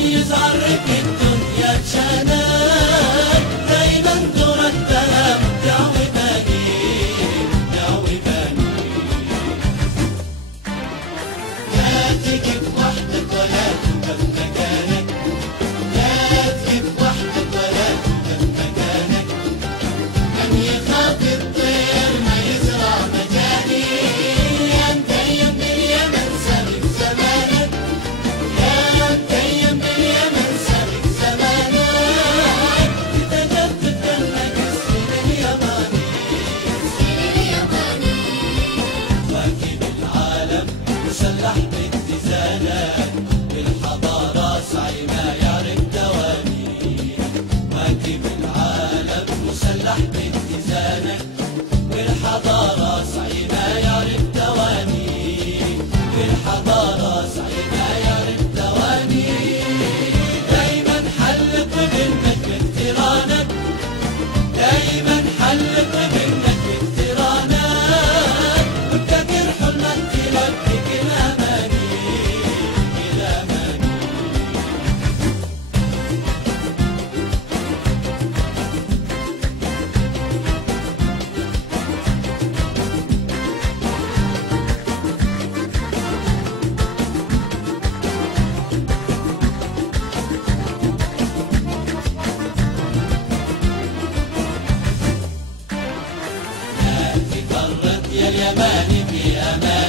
مميز عرف الدنيا بشانك، دايما تردها مبدع وبني، مبدع وبني. لا تجيب وحدك ولا تبقى مكانك، لا تجيب وحدك ولا تبقى مكانك. من يخاطب طير ما يزرع مكاني، يا متيم باليمن سابق زمانك، يا متيم باليمن سابق زمانك. تتجدد دمك السن اليماني، السن اليماني. واكب العالم مسلح باتزانك، بالحضارة سعي ما يعرف دواني. واكب العالم مسلح باتزانك، بالحضارة سعي ما يعرف دواني، بالحضارة سعي ما يعرف دواني. دايما حلق بمنك باقترانك، دايما حلق بمنك باقترانك. وابتكر حلمك تلبك الأماني، الأماني. لا تفرط يا اليماني في أمان.